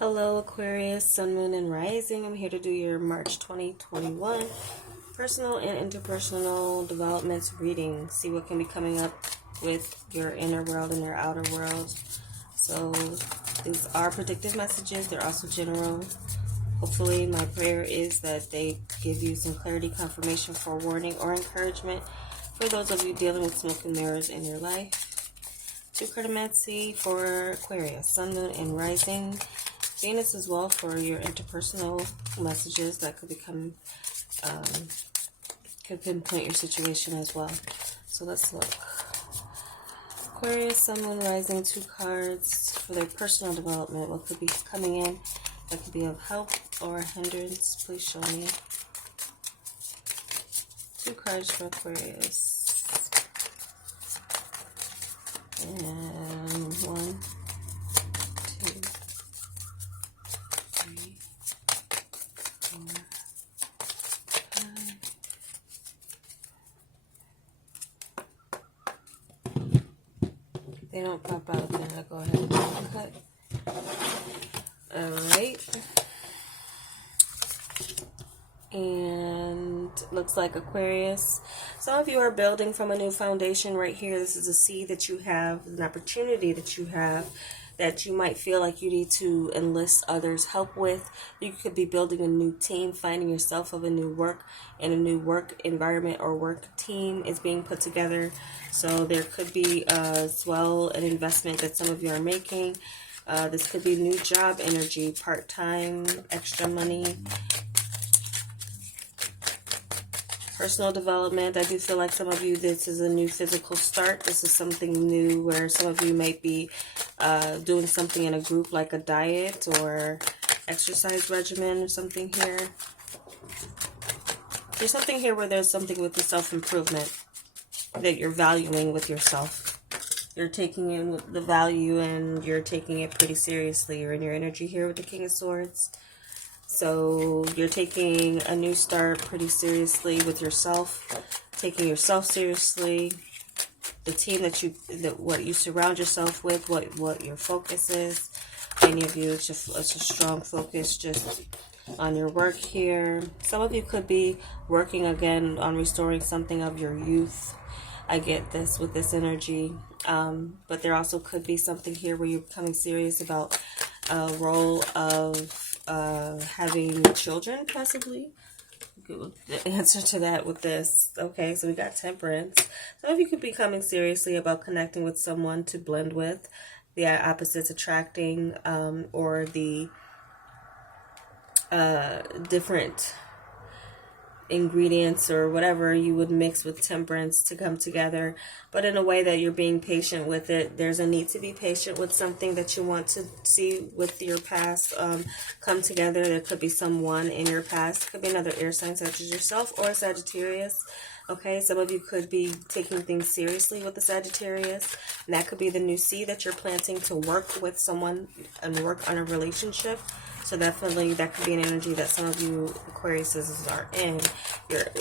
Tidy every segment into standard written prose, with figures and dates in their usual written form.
Hello Aquarius, Sun, Moon, and Rising. I'm here to do your March 2021 personal and interpersonal developments reading. See what can be coming up with your inner world and your outer world. So these are predictive messages. They're also general. Hopefully my prayer is that they give you some clarity, confirmation, forewarning, or encouragement for those of you dealing with smoke and mirrors in your life. To Cartomancy for Aquarius, Sun, Moon, and Rising. Venus as well for your interpersonal messages that could become, could pinpoint your situation as well. So let's look. Aquarius, Sun, Moon, Rising, 2 cards for their personal development. What could be coming in that could be of help or hindrance? Please show me. 2 cards for Aquarius. And 1, 2, 3, 4, 5. They don't pop out, then I'll go ahead and cut. Alright. And looks like Aquarius. Some of you are building from a new foundation right here. This is a seed that you have, an opportunity that you have that you might feel like you need to enlist others' help with. You could be building a new team, finding yourself of a new work, and a new work environment or work team is being put together. So there could be as well an investment that some of you are making. This could be new job energy, part-time, extra money. Personal development. I do feel like some of you, this is a new physical start. This is something new where some of you might be doing something in a group like a diet or exercise regimen or something here. There's something here where there's something with the self-improvement that you're valuing with yourself. You're taking in the value and you're taking it pretty seriously. You're in your energy here with the King of Swords. So you're taking a new start pretty seriously with yourself, taking yourself seriously, the team what you surround yourself with, what your focus is. Many of you, it's a strong focus just on your work here. Some of you could be working again on restoring something of your youth. I get this with this energy. But there also could be something here where you're becoming serious about a role of having children, possibly. The answer to that with this. Okay, so we got Temperance. Some of you could be coming seriously about connecting with someone to blend with, the opposites attracting, or the different ingredients or whatever you would mix with Temperance to come together, but in a way that you're being patient with it. There's a need to be patient with something that you want to see with your past come together. There could be someone in your past, could be another air sign such as yourself or Sagittarius. Okay, some of you could be taking things seriously with the Sagittarius, and that could be the new seed that you're planting to work with someone and work on a relationship. So definitely that could be an energy that some of you Aquariuses are in.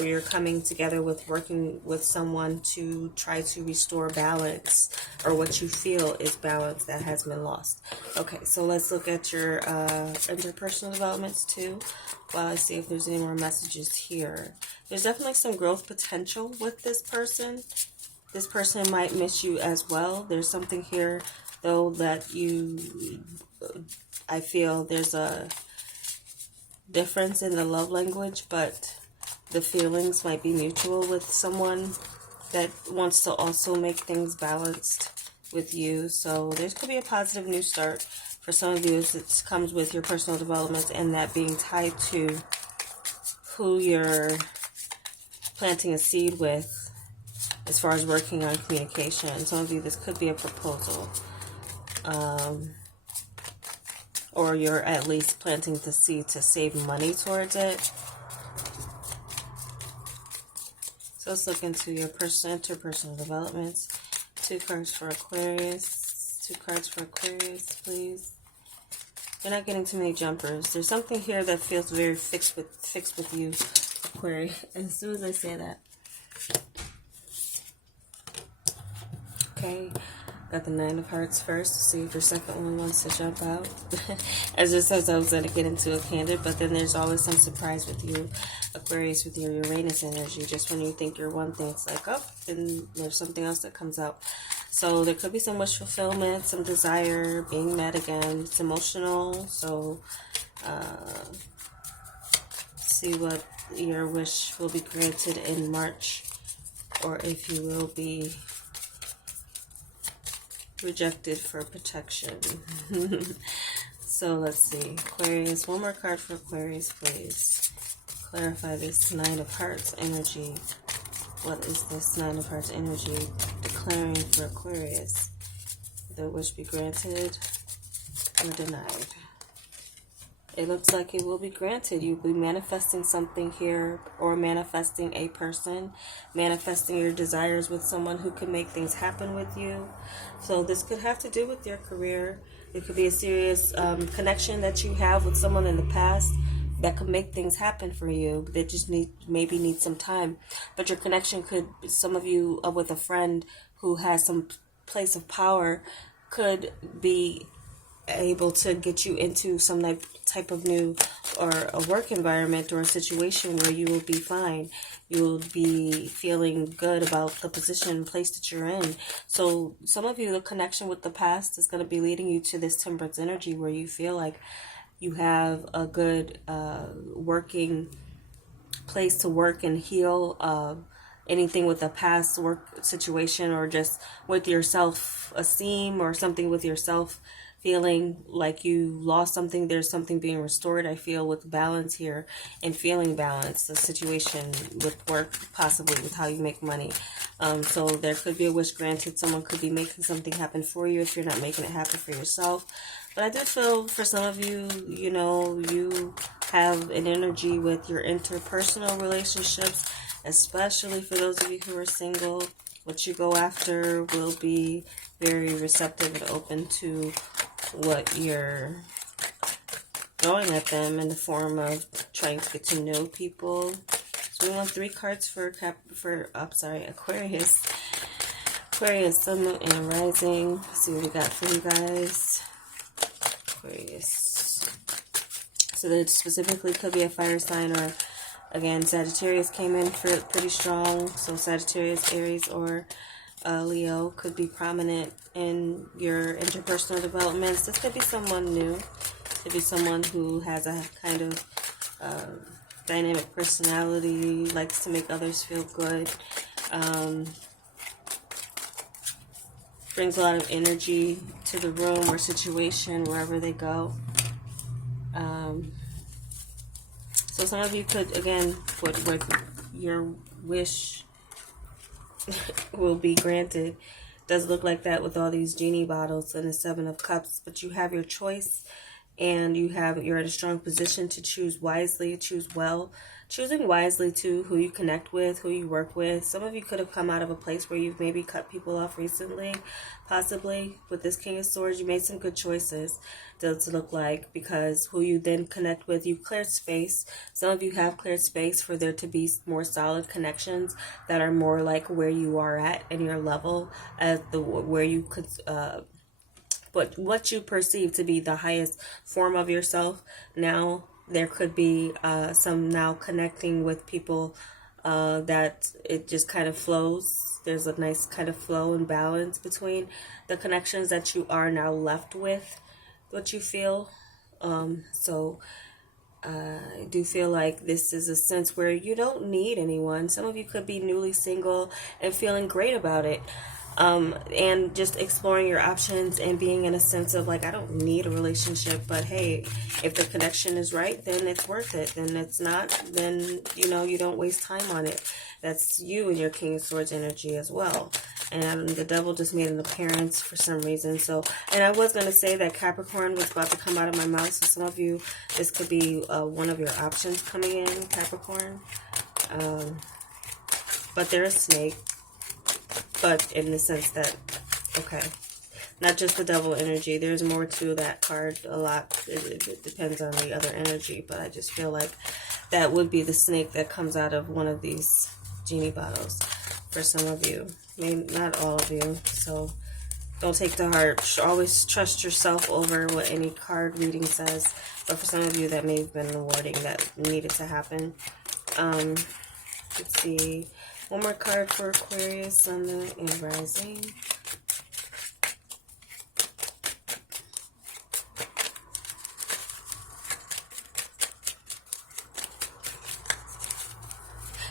You're coming together with working with someone to try to restore balance, or what you feel is balance that has been lost. Okay, so let's look at your interpersonal developments too, while I see if there's any more messages here. There's definitely some growth potential with this person. This person might miss you as well. There's something here though that I feel there's a difference in the love language, but the feelings might be mutual with someone that wants to also make things balanced with you. So there could be a positive new start for some of you as it comes with your personal development, and that being tied to who you're planting a seed with as far as working on communication. Some of you, this could be a proposal. Or you're at least planting the seed to save money towards it. So let's look into your interpersonal developments. 2 cards for Aquarius. 2 cards for Aquarius, please. You're not getting too many jumpers. There's something here that feels very fixed with you, Aquarius. As soon as I say that. Okay. Got the Nine of Hearts first to see if your second one wants to jump out. As it says, I was going to get into a candid, but then there's always some surprise with you, Aquarius, with your Uranus energy. Just when you think you're one thing, it's like, oh, then there's something else that comes out. So there could be some wish fulfillment, some desire being met again. It's emotional, so see what your wish will be granted in March, or if you will be rejected for protection. So let's see. Aquarius, one more card for Aquarius, please. Clarify this Nine of Hearts energy. What is this Nine of Hearts energy declaring for Aquarius? Will their wish be granted or denied? It looks like it will be granted. You'll be manifesting something here, or manifesting a person, manifesting your desires with someone who can make things happen with you. So this could have to do with your career. It could be a serious connection that you have with someone in the past that could make things happen for you. They just maybe need some time. But your connection could, some of you with a friend who has some place of power, could be able to get you into some type of new or a work environment or a situation where you will be fine. You will be feeling good about the position and place that you're in. So some of you, the connection with the past is going to be leading you to this Temperance energy where you feel like you have a good working place to work and heal anything with a past work situation, or just with your self-esteem, or something with yourself feeling like you lost something. There's something being restored, I feel, with balance here, and feeling balance. The situation with work, possibly with how you make money. So there could be a wish granted. Someone could be making something happen for you if you're not making it happen for yourself. But I did feel for some of you, you know, you have an energy with your interpersonal relationships, especially for those of you who are single. What you go after will be very receptive and open to what you're throwing at them in the form of trying to get to know people. So we want 3 cards for Aquarius. Aquarius, Sun, Moon, and Rising. Let's see what we got for you guys. Aquarius. So that specifically could be a fire sign, or again, Sagittarius came in for pretty strong. So Sagittarius, Aries, or Leo could be prominent in your interpersonal developments. This could be someone new. It could be someone who has a kind of dynamic personality, likes to make others feel good, brings a lot of energy to the room or situation wherever they go. So some of you could, again, with your wish will be granted. Does look like that with all these genie bottles and the 7 of Cups, but you have your choice, and you're in a strong position to choose wisely, choose well. Choosing wisely too, who you connect with, who you work with. Some of you could have come out of a place where you've maybe cut people off recently, possibly. With this King of Swords, you made some good choices, does it look like, because who you then connect with, you cleared space. Some of you have cleared space for there to be more solid connections that are more like where you are at in your level, as where you could but what you perceive to be the highest form of yourself. Now there could be some now connecting with people that it just kind of flows. There's a nice kind of flow and balance between the connections that you are now left with, what you feel. So I do feel like this is a sense where you don't need anyone. Some of you could be newly single and feeling great about it. And just exploring your options and being in a sense of like, I don't need a relationship, but hey, if the connection is right, then it's worth it. Then it's not, then, you know, you don't waste time on it. That's you and your King of Swords energy as well. And the Devil just made an appearance for some reason. So, and I was going to say that Capricorn was about to come out of my mouth. So some of you, this could be one of your options coming in, Capricorn. But they're a snake. But in the sense that, okay, not just the Devil energy. There's more to that card a lot. It depends on the other energy. But I just feel like that would be the snake that comes out of one of these genie bottles for some of you. Maybe not all of you. So Don't take to heart. Always trust yourself over what any card reading says. But for some of you, that may have been the wording that needed to happen. Let's see. One more card for Aquarius, Sun, Moon, and Rising.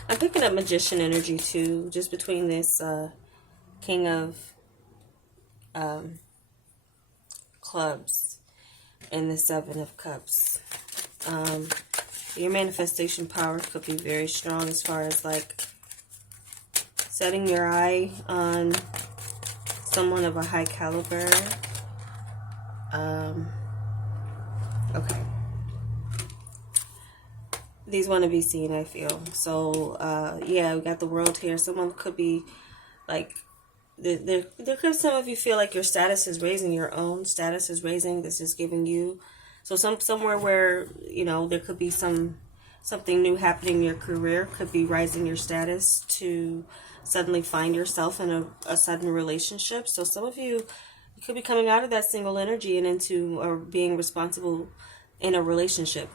I'm picking up Magician energy too, just between this King of Clubs and the Seven of Cups. Your manifestation power could be very strong as far as like setting your eye on someone of a high caliber. Okay. These want to be seen, I feel. So, yeah, we got the World here. Someone could be like, there could some of you feel like your status is raising, your own status is raising. This is giving you, so somewhere where, you know, there could be something new happening in your career, could be rising your status to suddenly find yourself in a sudden relationship. So some of you could be coming out of that single energy and into or being responsible in a relationship,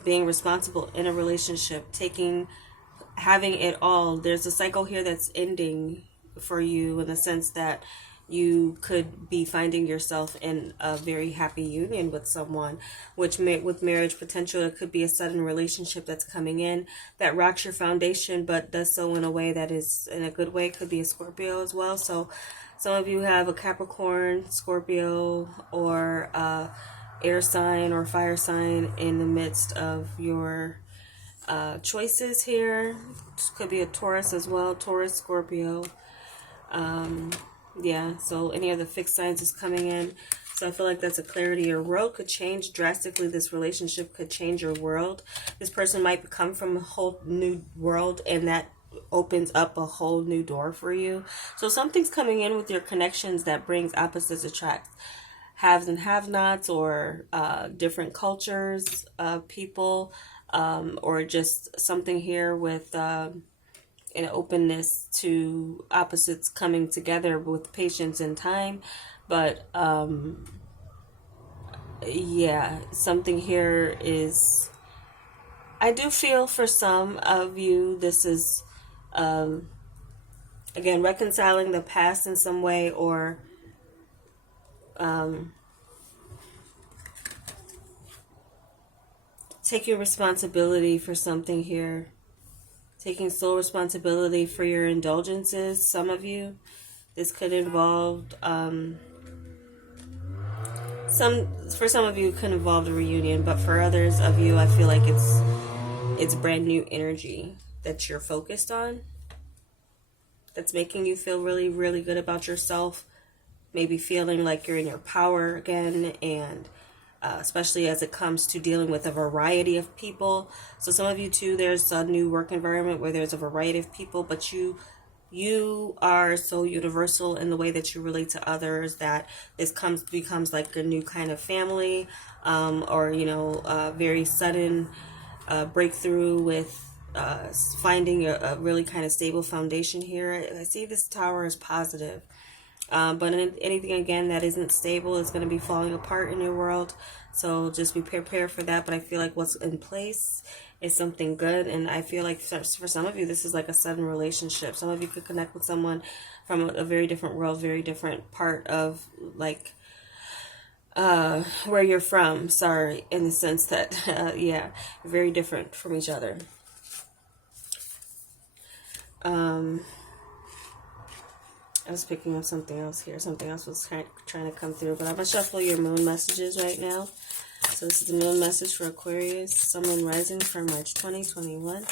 having it all. There's a cycle here that's ending for you in the sense that you could be finding yourself in a very happy union with someone, which with marriage potential, it could be a sudden relationship that's coming in that rocks your foundation, but does so in a way that is in a good way. It could be a Scorpio as well. So some of you have a Capricorn, Scorpio, or air sign or fire sign in the midst of your choices here. Could be a Taurus as well, Taurus, Scorpio. Yeah, so any of the fixed signs is coming in. So I feel like that's a clarity. Your world could change drastically. This relationship could change your world. This person might come from a whole new world, and that opens up a whole new door for you. So something's coming in with your connections that brings opposites attract. Haves and have-nots, or different cultures, people, or just something here with an openness to opposites coming together with patience and time. But yeah, something here is, I do feel for some of you, this is again reconciling the past in some way, or taking responsibility for something here, taking sole responsibility for your indulgences. Some of you, this could involve for some of you it could involve a reunion, but for others of you, I feel like it's brand new energy that you're focused on, that's making you feel really, really good about yourself. Maybe feeling like you're in your power again, and especially as it comes to dealing with a variety of people. So some of you too, there's a new work environment where there's a variety of people, but you are so universal in the way that you relate to others that this becomes like a new kind of family, or very sudden breakthrough with finding a really kind of stable foundation here. I see this tower as positive. But anything again that isn't stable is going to be falling apart in your world. So just be prepared for that. But I feel like what's in place is something good. And I feel like for some of you, this is like a sudden relationship. Some of you could connect with someone from a very different world, very different part of like where you're from. Sorry, in the sense that, yeah, very different from each other. I was picking up something else here. Something else was trying to come through. But I'm going to shuffle your moon messages right now. So this is the moon message for Aquarius, Sun, Moon, Rising for March 2021.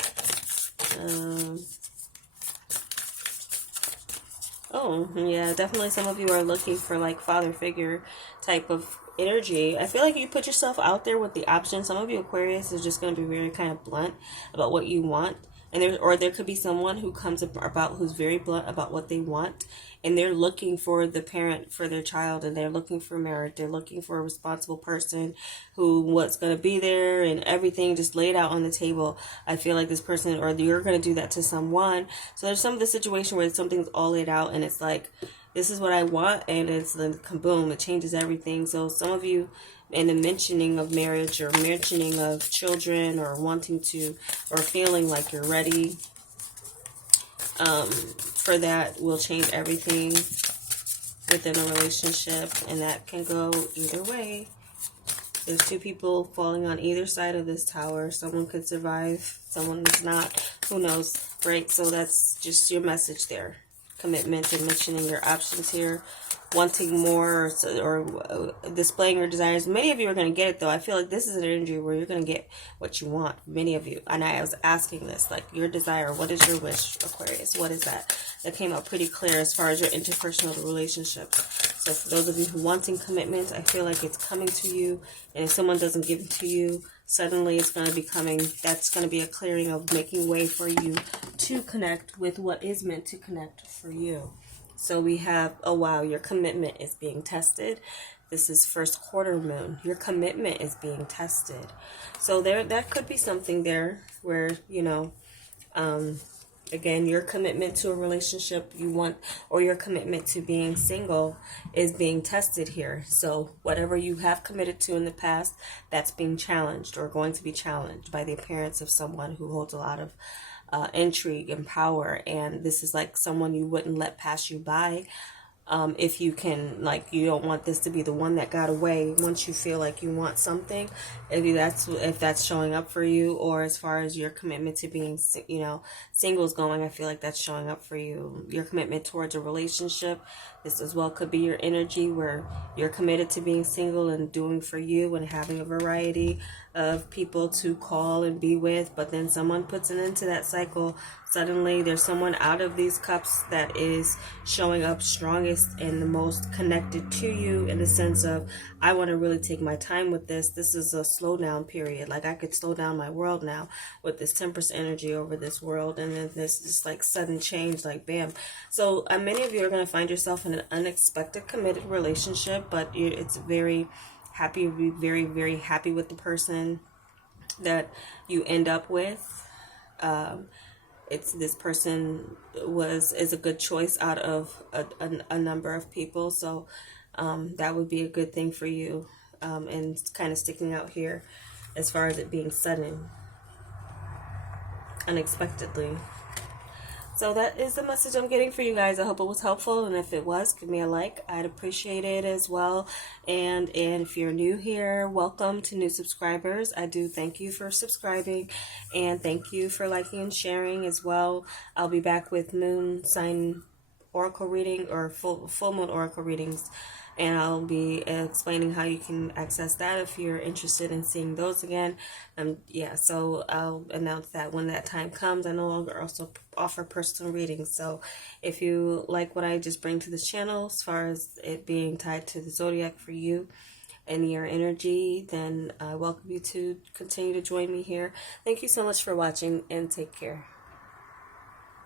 Oh, yeah, definitely some of you are looking for like father figure type of energy. I feel like you put yourself out there with the option. Some of you Aquarius is just going to be very kind of blunt about what you want. And there could be someone who comes about who's very blunt about what they want, and they're looking for the parent for their child, and they're looking for marriage. They're looking for a responsible person what's going to be there and everything just laid out on the table. I feel like this person, or you're going to do that to someone. So there's some of the situation where something's all laid out, and it's like this is what I want, and it's the kaboom, it changes everything. So some of you, in the mentioning of marriage or mentioning of children or wanting to, or feeling like you're ready for that, will change everything within a relationship, and that can go either way. There's two people falling on either side of this tower. Someone could survive, someone is not. Who knows, right? So that's just your message there. Commitment and mentioning your options here. Wanting more, or displaying your desires. Many of you are going to get it, though. I feel like this is an energy where you're going to get what you want. Many of you. And I was asking this, like, your desire. What is your wish, Aquarius? What is that? That came out pretty clear as far as your interpersonal relationships. So for those of you who are wanting commitment, I feel like it's coming to you. And if someone doesn't give it to you, suddenly it's going to be coming. That's going to be a clearing of making way for you to connect with what is meant to connect for you. So we have, oh wow, your commitment is being tested. This is first quarter moon. Your commitment is being tested. So that could be something there where, you know, again, your commitment to a relationship you want, or your commitment to being single, is being tested here. So whatever you have committed to in the past, that's being challenged or going to be challenged by the appearance of someone who holds a lot of intrigue and power. And this is like someone you wouldn't let pass you by. If you can, like, you don't want this to be the one that got away. Once you feel like you want something, if that's showing up for you, or as far as your commitment to being, you know, singles going, I feel like that's showing up for you. Your commitment towards a relationship, this as well could be your energy where you're committed to being single and doing for you and having a variety of people to call and be with, but then someone puts an end to that cycle. Suddenly there's someone out of these cups that is showing up strongest and the most connected to you, in the sense of, I want to really take my time with this. This is a slow down period. Like, I could slow down my world now with this Temperance energy over this world, and then this is like sudden change, like bam. So many of you are going to find yourself in an unexpected committed relationship, but it's very happy, very, very happy with the person that you end up with. It's this person is a good choice out of a number of people, so that would be a good thing for you, and kind of sticking out here as far as it being sudden, unexpectedly. So that is the message I'm getting for you guys. I hope it was helpful, and if it was, give me a like. I'd appreciate it as well. And if you're new here, welcome to new subscribers. I do thank you for subscribing, and thank you for liking and sharing as well. I'll be back with moon sign oracle reading, or full moon oracle readings, and I'll be explaining how you can access that if you're interested in seeing those again. Yeah, so I'll announce that when that time comes. I no longer also offer personal readings, so if you like what I just bring to this channel as far as it being tied to the zodiac for you and your energy, then I welcome you to continue to join me here. Thank you so much for watching, and take care.